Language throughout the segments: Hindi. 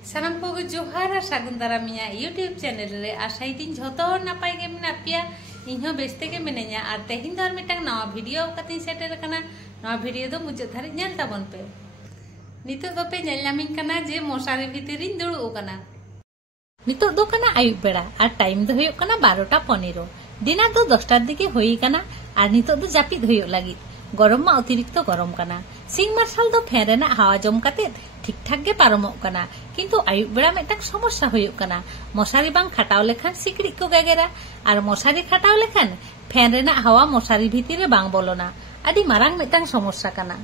सानाम को जोहार सागुन दारामिया यूट्यूब चैनल रे आशाई दिन झोतो नापाय गे मेना पिया इन्हों बेस्ते के मिने냐 आ तेहिन दर मिटांग नवा वीडियो कति सेटर कना नवा वीडियो दो मुझे धारी नेल ताबन पे नितो दो पे नेल नामिंग कना जे मोसारी भितरिन दुड़ु कना नितो दो कना आयुब बेड़ा आ टाइम दो हुयुग कना 12:15 दिना दो 10टा दिके होई कना आ नितो दो जापिद हुयुग लागि गरम मा अतिरिक्त गरम कना सिंग मार्शल दो फैन रेना हावा जम काते ठीक ठाक गे पारमोग कना किंतु आयुब बेड़ा मेटांग समस्या हुयुग कना मशारी बांग खाटाव लेखान सिकड़ी को गेगेरा और मशारी खाटाव लेखान फैन रेना हावा मशारी भितरे बांग बोलोना आदि मारांग मेटांग समस्या कना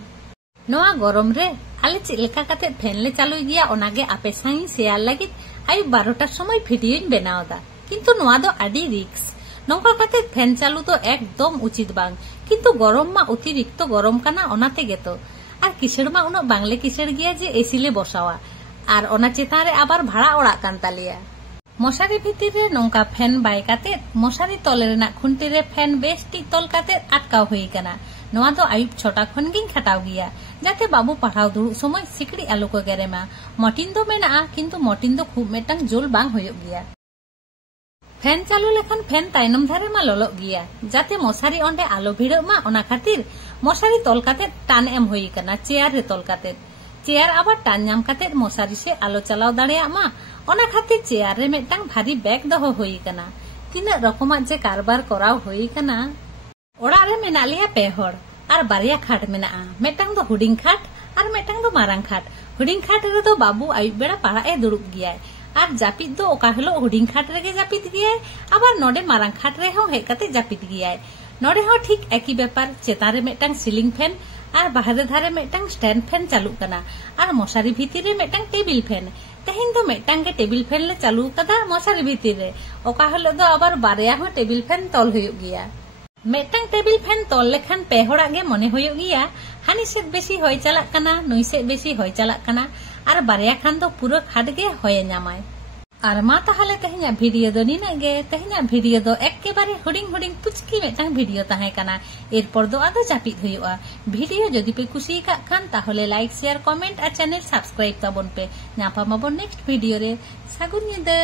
नोआ गरम रे आले चेक लेका काते फैन ले चालू गिया ओनागे आपे साई शेयर लागित आयुब 12टार समय भिडियोइन बेनावदा किंतु नोआ दो आदि रिक्स नौका काते फैन चालू तो एकदम उचित बांग किंतु गरम मा अतिरिक्त गरम कना ओनाते गेतो और किसड़ मा उना बांगले किसड़ गया जे एसी ले बसावा और ओना चेतान रे आबार भाड़ा ओड़ा कान तालिया मशारी भितर रे नौका फैन बाय काते मशारी तले रेना खुंटी रे फैन बेस्टी तल काते अटकाव हुई कना नोआ दो आयुब 6टा खन गिन खाटाव गिया जाते बाबू पढ़ाव दुड़ु समय सिकड़ी आलू को गेरेमा मटिन दो मेना किंतु मटिन दो खूब मेटांग जोल बांग हुयुग गिया फैन चालू लेखान फैन तायनम धारे मा ललो गिया जाते मशारी ओंडे आलो भिड़ो मा ओना खातिर मशारी तल काते टान एम हुई कना चेयर रे तल काते चेयर आबार टान नाम काते मशारी से आलो चलाव दाड़ेया मा ओना खातिर चेयर रे मेटांग भारी बैग दहो हुई कना तीना रकमा जे कारबार कराव हुई कना ओड़ा रे मेना लिया पे हड़ और बारिया खाट मेना मेटांग दो हुडिंग खाट और मेटांग दो मारांग खाट हुडिंग खाट रे दो बाबू आयुब बेड़ा पढ़ा ए दुड़ुब गिया और जापिद दो ओका हिलो हुडिंग खाट रेगे जापिद गिया आबार नोडे मारांग खाट रे हो हे काते जापिद गिया नोडे हो ठीक एकी बेपार चेतान रे मेटांग सीलिंग फैन और बाहरे धारे मेटांग स्टैंड फैन चालू कना और मशारी भितर रे मेटांग टेबिल फैन तेहिन दो मेटांग के टेबिल फैन ले चालू कदा मशारी भितर रे ओका हिलो दो आबार बारिया हो टेबिल फैन तल हुयुग गिया मेटांग टेबिल फैन तल लेखान पे हड़ा गे मने हुयुग गिया हानि सेद बेसी होय चालाक कना नुई सेद बेसी होय चालाक कना और बारिया खान दो पूरा खाट गे होय नामाय और मा ताहले तेहिना भिडियो दो निना गे तेहिना भिडियो दो एकेबारे हुडिंग हुडिंग पुचकी मेटांग भिडियो ताहे कना एरपर दो आदो जापिद हुयुआ भिडियो जदि पे कुसी का खान ताहले लाइक शेयर कमेंट और चैनल सब्सक्राइब ताबन पे नापामाबन नेक्स्ट भिडियो रे सागुन निदा।